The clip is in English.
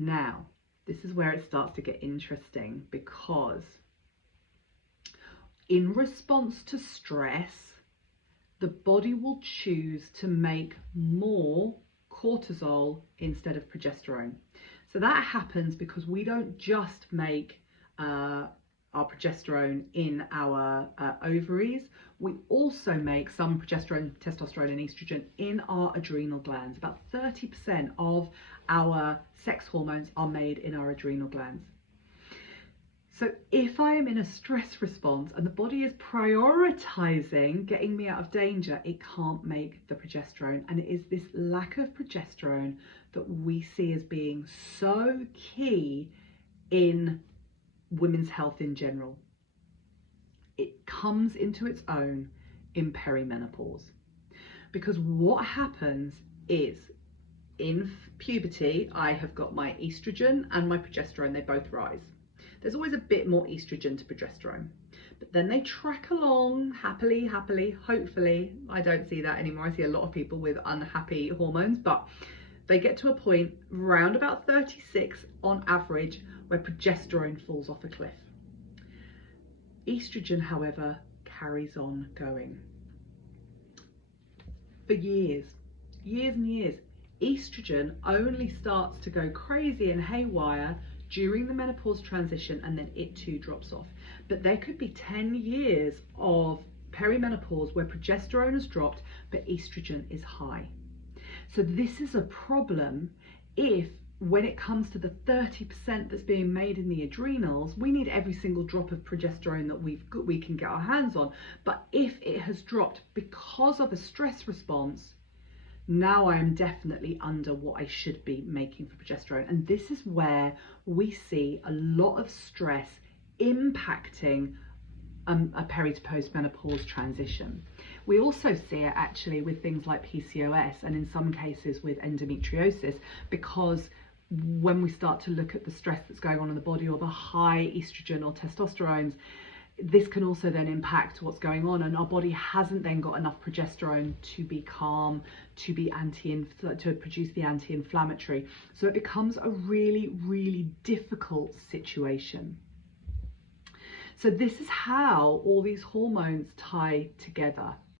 Now, this is where it starts to get interesting, because in response to stress, the body will choose to make more cortisol instead of progesterone. So that happens because we don't just make our progesterone in our ovaries. We also make some progesterone, testosterone and estrogen in our adrenal glands. About 30% of our sex hormones are made in our adrenal glands. So if I am in a stress response and the body is prioritizing getting me out of danger, it can't make the progesterone. And it is this lack of progesterone that we see as being so key in women's health in general. It comes into its own in perimenopause, because what happens is in puberty, I have got my estrogen and my progesterone, they both rise. There's always a bit more estrogen to progesterone, but then they track along happily, hopefully. I don't see that anymore. I see a lot of people with unhappy hormones, but they get to a point around about 36 on average where progesterone falls off a cliff. Estrogen, however, carries on going for years and years. Estrogen only starts to go crazy and haywire during the menopause transition, and then it too drops off. But there could be 10 years of perimenopause where progesterone has dropped but estrogen is high. So this is a problem if, when it comes to the 30% that's being made in the adrenals, we need every single drop of progesterone that we can get our hands on. But if it has dropped because of a stress response, now I am definitely under what I should be making for progesterone. And this is where we see a lot of stress impacting a peri to postmenopause transition. We also see it actually with things like PCOS, and in some cases with endometriosis, because when we start to look at the stress that's going on in the body, or the high estrogen or testosterones, this can also then impact what's going on, and our body hasn't then got enough progesterone to be calm, to be to produce the anti-inflammatory. So it becomes a really difficult situation. So this is how all these hormones tie together.